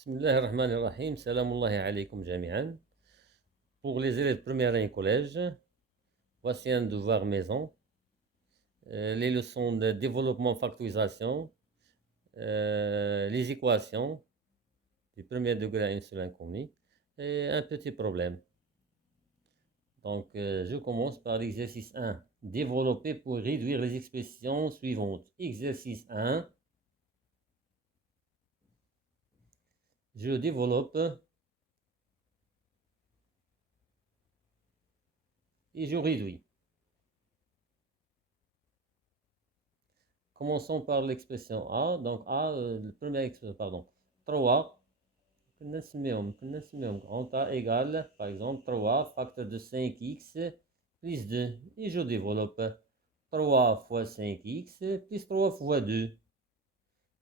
Bismillahirrahmanirrahim. Salamullahi alaykum jami'an. Pour les élèves de première année collège, voici un devoir maison. Les leçons de développement factorisation, les équations du premier degré à une seule inconnue et un petit problème. Donc, je commence par l'exercice 1. Développer pour réduire les expressions suivantes. Exercice 1. Je développe et je réduis. Commençons par l'expression A. Donc A, le premier expression, pardon. 3. On A égale, par exemple, 3 facteur de 5x plus 2. Et je développe 3 fois 5x plus 3 fois 2.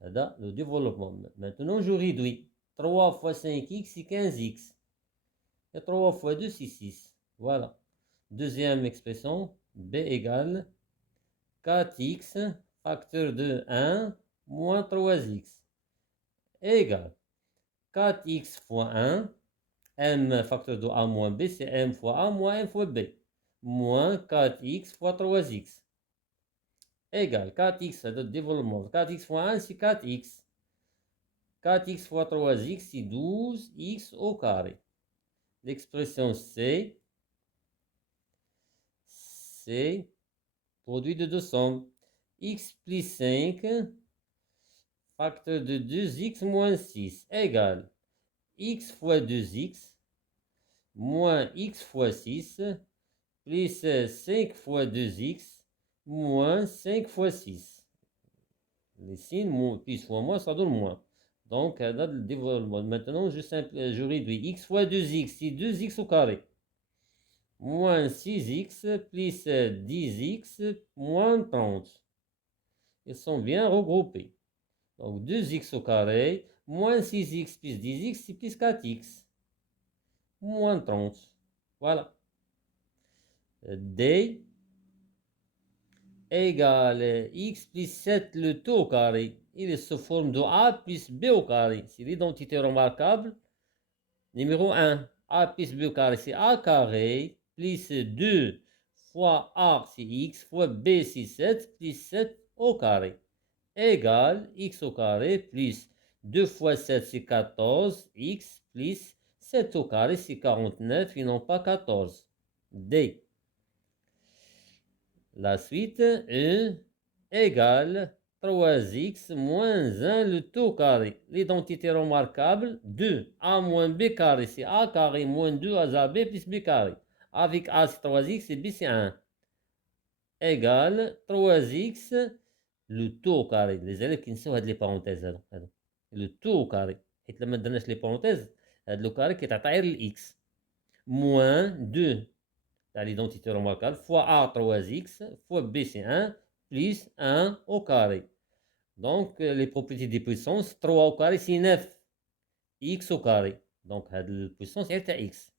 Là, le développement. Maintenant, je réduis. 3 fois 5x, c'est 15x. Et 3 fois 2, c'est 6. Voilà. Deuxième expression, B égale 4x facteur de 1 moins 3x égale 4x fois 1, m facteur de a moins b, c'est m fois a moins m fois b, moins 4x fois 3x égale 4x, c'est le développement. 4x fois 1, c'est 4x. 4x fois 3x, c'est 12x au carré. L'expression C, c'est produit de deux sommes. X plus 5 facteur de 2x moins 6 égale x fois 2x moins x fois 6 plus 5 fois 2x moins 5 fois 6. Les signes plus fois moins, ça donne moins. Donc, là, le développement. Maintenant, je réduis x fois 2x, c'est 2x au carré. Moins 6x plus 10x moins 30. Ils sont bien regroupés. Donc 2x au carré, moins 6x plus 10x, c'est plus 4x. Moins 30. Voilà. D égale x plus 7 le tout au carré. Il est sous forme de a plus b au carré. C'est l'identité remarquable. Numéro 1. A plus b au carré, c'est a carré plus 2 fois a, c'est x, fois b, c'est 7, plus 7 au carré. Égale x au carré plus 2 fois 7, c'est 14, x plus 7 au carré, c'est 49 et non pas 14. D. La suite, E égale 3x moins 1 le tout au carré. L'identité remarquable, 2a moins b carré, c'est a carré moins 2a b plus b carré. Avec a, c'est 3x et b, c'est 1. Égale 3x le tout au carré. Les élèves qui نسوا هاد لي بارونتيز هادو le tout au carré حيت لما درناش لي بارونتيز هاد لو كاري كيتعطي غير الاكس moins 2 تاع l'identité remarquable fois a 3x fois b c'est 1 plus 1 au carré. Donc les propriétés des puissances 3 au carré c'est 9 x au carré. Donc هاد البويسونس غير تاع x.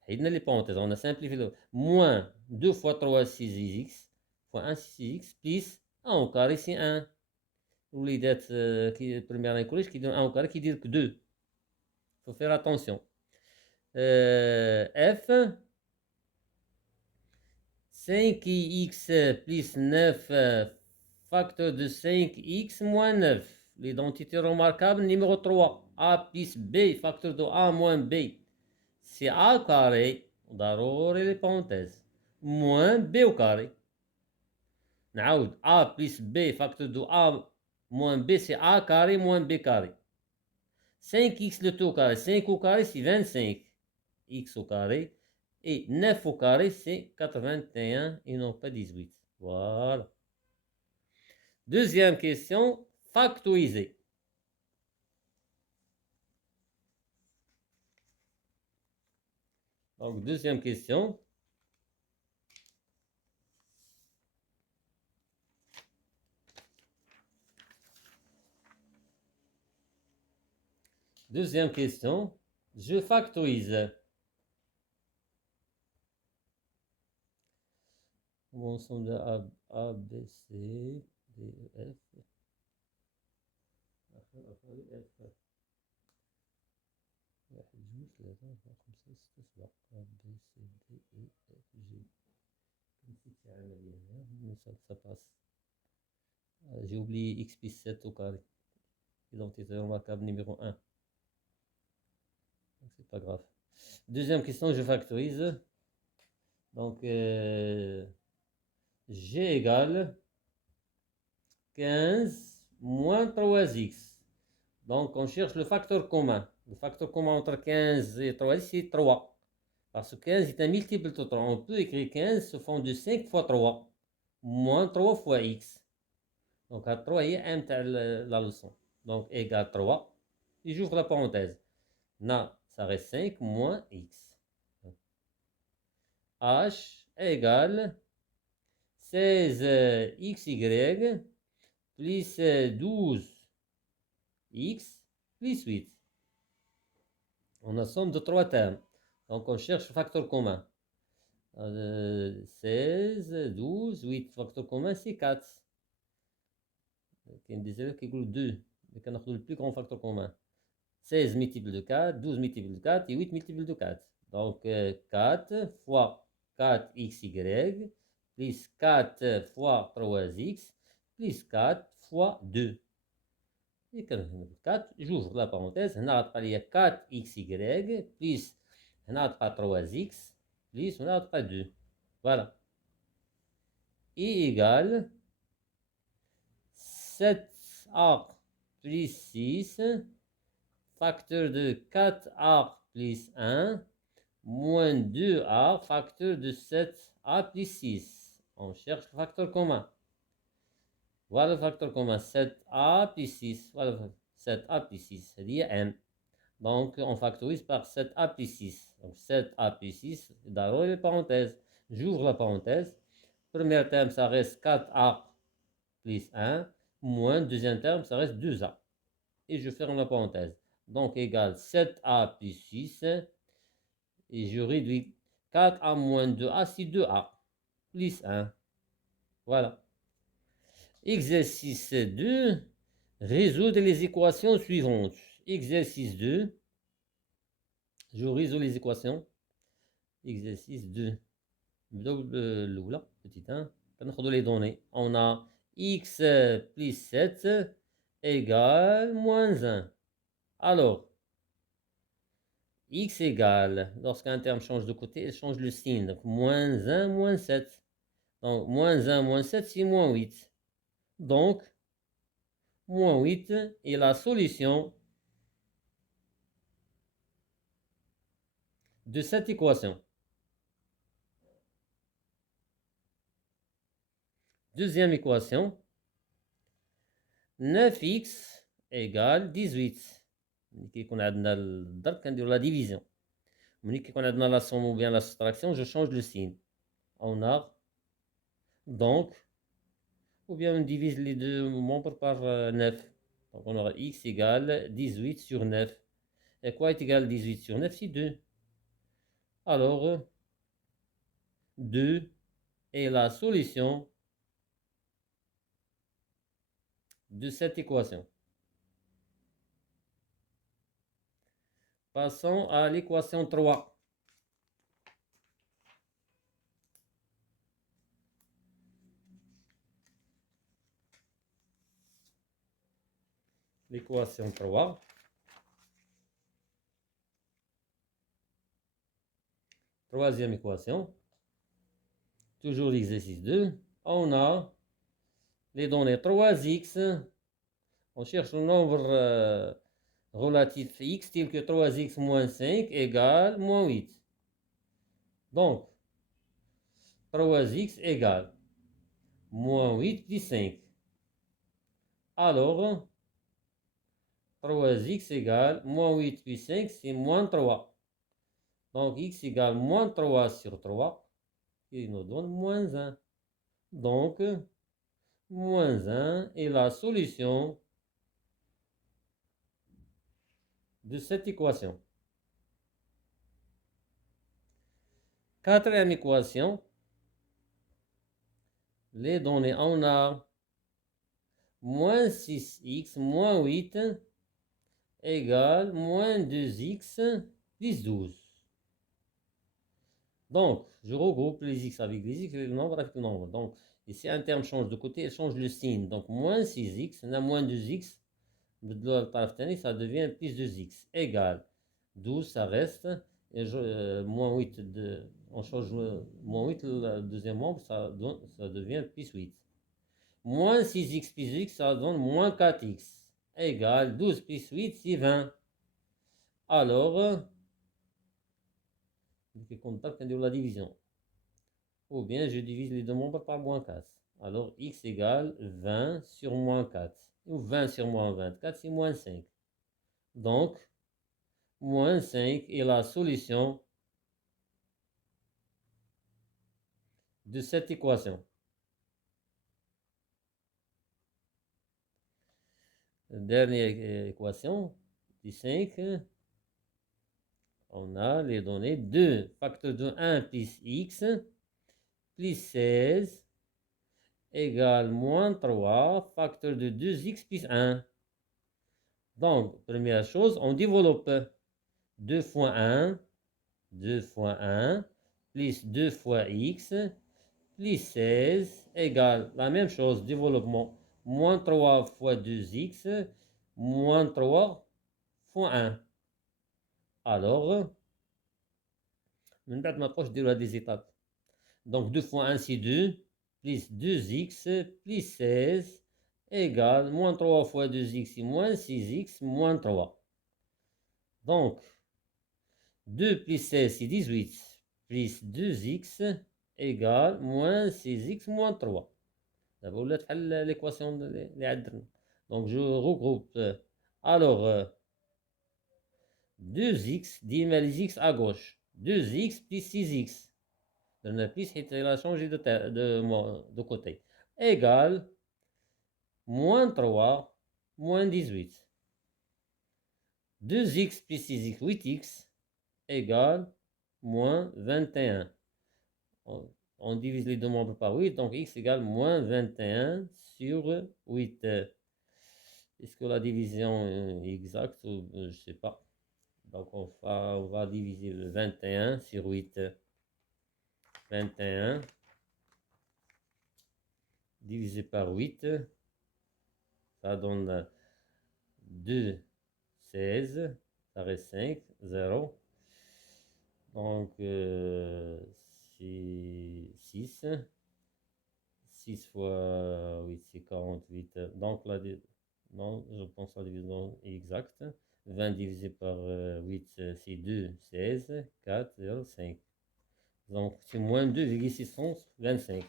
حيدنا لي بارونتيز on a simplifié moins 2 fois 3 6x fois 1 6x plus 1 au carré c'est 1. الوليدات كي بريمير اني كوليج كيديروا 1 au carré كيدير que 2. Faut faire attention. F 5x plus 9 facteur de 5x moins 9. L'identité remarquable numéro 3. A plus B facteur de A moins B. C'est A carré. ضروري les parenthèses. Moins B au carré. نعاود A plus B facteur de A moins B c'est A carré moins B carré. 5x le tout au carré. 5 au carré c'est 25. X au carré. Et 9 au carré c'est 81 et non pas 18. Voilà. Deuxième question, factoriser. Donc, deuxième question. Deuxième question, je factorise. Commençons de A, B, C, D, E, F. واحد جوج ثلاثة أربعة خمسة ستة سبعة A B C D E F G. نسيت شي عملية هنا mais ça passe. J'ai oublié x plus 7 au carré. Identité remarquable numéro 1. Donc c'est pas grave. Deuxième question, je factorise. Donc G égale 15 moins 3x. Donc on cherche le facteur commun. Le facteur commun entre 15 et 3x, c'est 3. Parce que 15 est un multiple de 3. On peut écrire 15 sous forme de 5 fois 3 moins 3 fois x. Donc à 3 est M la leçon. Donc égale 3. Et j'ouvre la parenthèse. Là, ça reste 5 moins x. H égale 16xy plus 12x plus 8. On a somme de 3 termes. Donc on cherche le facteur commun. 16, 12, 8. Facteur commun, c'est 4. Il y a des élèves qui groupent 2. Mais on a le plus grand facteur commun. 16 multiple de 4, 12 multiple de 4 et 8 multiple de 4. Donc 4 fois 4xy plus 4 fois 3x plus 4 fois 2. Et 4, j'ouvre la parenthèse, on a 4xy plus on a 3x plus on a 2. Voilà. Et égale 7a plus 6 facteur de 4a plus 1 moins 2a facteur de 7a plus 6. On cherche le facteur commun. Voilà le facteur commun, 7a plus 6. Voilà 7a plus 6, c'est-à-dire m. Donc on factorise par 7a plus 6. Donc 7a plus 6, d'abord les parenthèses. J'ouvre la parenthèse. Premier terme, ça reste 4a plus 1, moins deuxième terme, ça reste 2a. Et je ferme la parenthèse. Donc égale 7a plus 6. Et je réduis 4a moins 2a, c'est 2a. Plus 1. Voilà. Exercice 2. Résoudre les équations suivantes. Exercice 2. Je résous les équations. Exercice 2. L'oula, petit 1. On a les données. On a x plus 7 égale moins 1. Alors, x égale, lorsqu'un terme change de côté, il change le signe. Donc, moins 1, moins 7. Donc, moins 1, moins 7, c'est moins 8. Donc, moins 8 est la solution de cette équation. Deuxième équation, 9x égale 18. On a la division. On a la somme ou bien la soustraction, je change le signe. On a donc, ou bien on divise les deux membres par 9. Donc on aura x égale 18 sur 9. Et quoi est égal à 18 sur 9? C'est 2. Alors, 2 est la solution de cette équation. Passons à l'équation 3. L'équation 3. Troisième équation. Toujours l'exercice 2. On a les données 3x. On cherche le nombre relatif x tel que 3x moins 5 égale moins 8. Donc, 3x égale moins 8 plus 5. Alors, 3x égale moins 8 plus 5, c'est moins 3. Donc, x égale moins 3 sur 3, qui nous donne moins 1. Donc, moins 1 est la solution de cette équation. Quatrième équation, les données, on a moins 6x moins 8 égale moins 2x plus 12. Donc, je regroupe les x avec les x et le nombre avec le nombre. Donc, ici, un terme change de côté, elle change le signe. Donc, moins 6x, on a moins 2x. Ça devient plus 2x égale 12, ça reste. Et moins 8, on change le moins 8, le deuxième membre, ça devient plus 8. Moins 6x plus x, ça donne moins 4x égale 12 plus 8, c'est 20. Alors, je fais contact de la division. Ou bien je divise les deux membres par moins 4. Alors, x égale 20 sur moins 4. Ou 20 sur moins 24, c'est moins 5. Donc, moins 5 est la solution de cette équation. Dernière équation, du 5, on a les données 2, facteur de 1 plus x, plus 16, égale moins 3, facteur de 2x plus 1. Donc, première chose, on développe 2 fois 1, 2 fois 1, plus 2 fois x, plus 16, égale la même chose, développement, moins 3 fois 2x, moins 3 fois 1. Alors, من بعد ما تبقاوش ديروا هاد لي زيتاب. Donc 2 fois 1 c'est 2, plus 2x, plus 16, égale moins 3 fois 2x c'est moins 6x, moins 3. Donc 2 plus 16 c'est 18, plus 2x égale moins 6x moins 3. دابا ولات بحال l'équation اللي عندنا. Donc je regroupe. Alors 2x, ديما les x à gauche. 2x plus 6x. Le plus, il a changé de côté. Égale moins 3, moins 18. 2x plus 6x, 8x, égale moins 21. On divise les deux membres par 8, donc x égale moins 21 sur 8. Est-ce que la division est exacte ou je ne sais pas. Donc on va diviser le 21 sur 8. 21 divisé par 8, ça donne 2, 16, ça reste 5, 0. Donc, c'est 6. 6 fois 8, c'est 48. Donc, non, je pense que la division est exacte. 20 divisé par 8, c'est 2, 16, 4, 0, 5. Donc, c'est moins 2,625.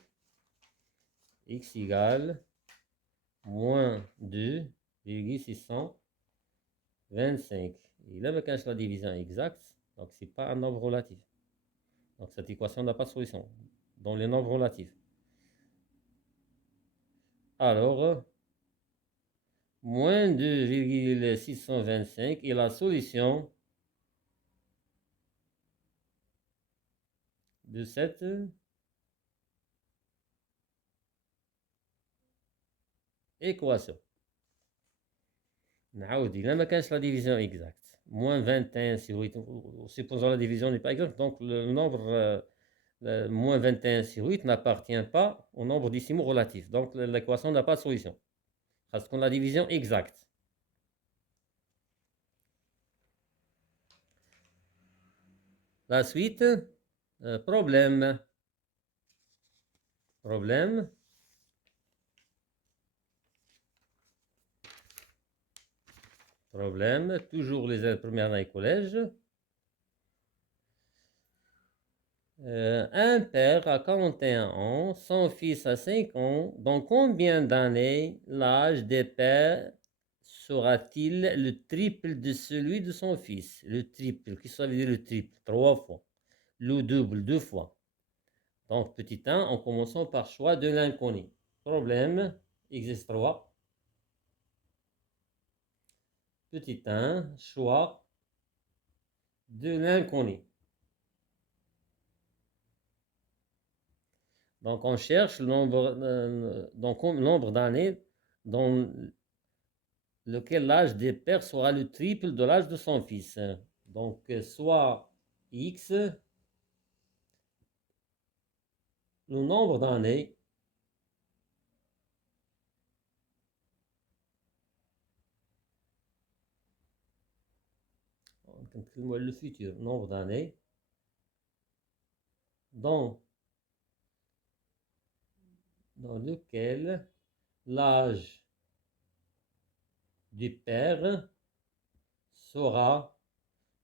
X égale moins 2,625. Et là, quand je la division exacte, donc c'est pas un nombre relatif. Donc cette équation n'a pas de solution dans les nombres relatifs. Alors, moins 2,625 est la solution de cette équation. نعاود إلا ما كانش la division exacte. Moins 21 sur 8, supposons la division n'est pas exacte, donc le nombre moins 21 sur 8 n'appartient pas au nombre décimaux relatif. Donc l'équation n'a pas de solution. Parce qu'on a la division exacte. La suite, problème. Problème. Problème, toujours les premières années collège. Un père a 41 ans, son fils a 5 ans. Dans combien d'années l'âge des pères sera-t-il le triple de celui de son fils? Le triple, qu'est-ce que ça veut dire le triple? 3 fois. Le double, 2 fois. Donc, petit 1, en commençant par choix de l'inconnu. Problème, existe 3. Petit 1, choix de l'inconnu. Donc, on cherche le nombre d'années dont lequel l'âge des pères sera le triple de l'âge de son fils. Donc, soit X, le nombre d'années le futur nombre d'années dans lequel l'âge du père sera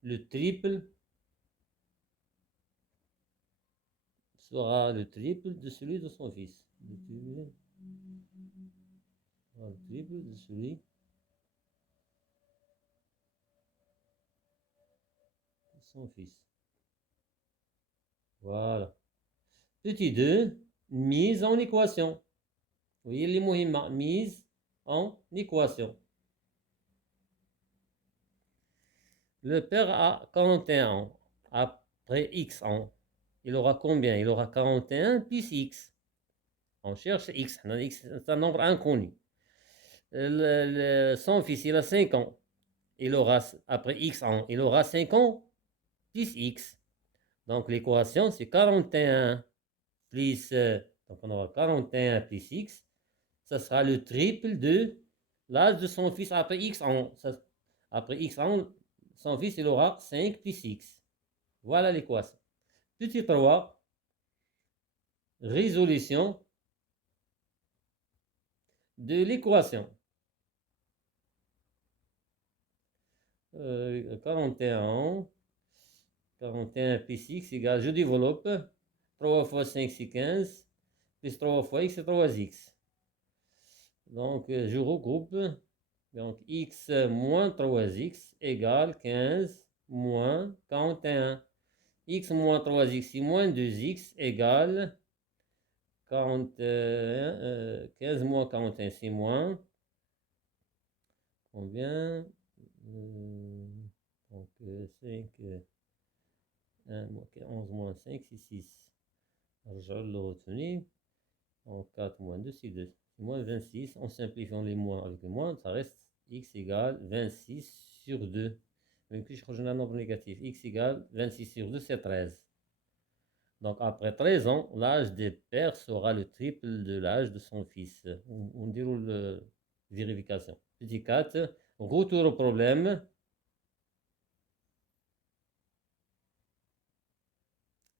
le triple de celui de son fils. Le triple de celui de son fils. Voilà. Petit 2, mise en équation. Vous voyez les mots mise en équation. Le père a 41 ans. Après X ans, il aura combien? Il aura 41 plus X. On cherche X. X c'est un nombre inconnu. Son fils, il a 5 ans. Il aura, après X ans, il aura 5 ans plus X. Donc l'équation, c'est 41 plus, donc on aura 41 plus X. Ça sera le triple de l'âge de son fils après X ans. Après X ans, son fils, il aura 5 plus X. Voilà l'équation. Petit 3, résolution de l'équation. 41 ans, 41 plus x égale, je développe, 3 fois 5 c'est 15, plus 3 fois x c'est 3x. Donc je regroupe, donc x moins 3x égale 15 moins 41. X moins 3x c'est moins 2x égale 41, 15 moins 41 c'est moins, combien? Donc 5, 11 moins 5, c'est 6. Alors, je vais le retenir. Donc 4 moins 2, c'est 2. C'est moins 26. En simplifiant les moins avec les moins, ça reste x égale 26 sur 2. Même si je rejoins un nombre négatif. X égale 26 sur 2, c'est 13. Donc après 13 ans, l'âge des pères sera le triple de l'âge de son fils. On déroule vérification. Petit 4, retour au problème.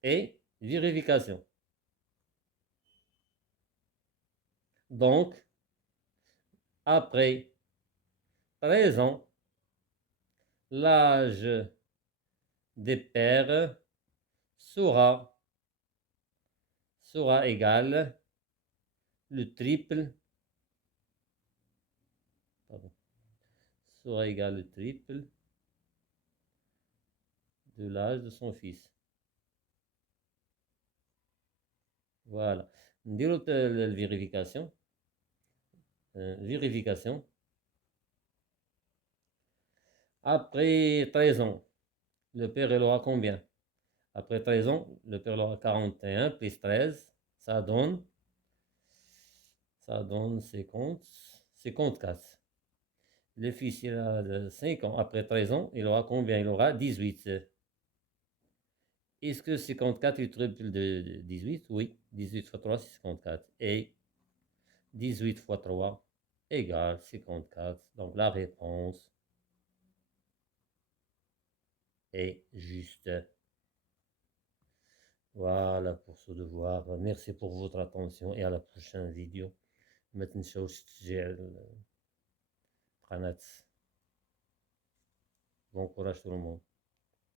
Et vérification. Donc, après 13 ans, l'âge des pères sera égal le triple, sera égal le triple de l'âge de son fils. Voilà. On déroule la vérification. Vérification. Après 13 ans, le père il aura combien? Après 13 ans, le père il aura 41 plus 13, ça donne 54. Le fils il a 5 ans, après 13 ans, il aura combien? Il aura 18. Est-ce que 54 est le triple de 18? Oui, 18 fois 3 c'est 54. Et 18 fois 3 égale 54. Donc la réponse est juste. Voilà pour ce devoir. Merci pour votre attention et à la prochaine vidéo. ما تنسوش تشجيع القناة. Bon courage tout le monde.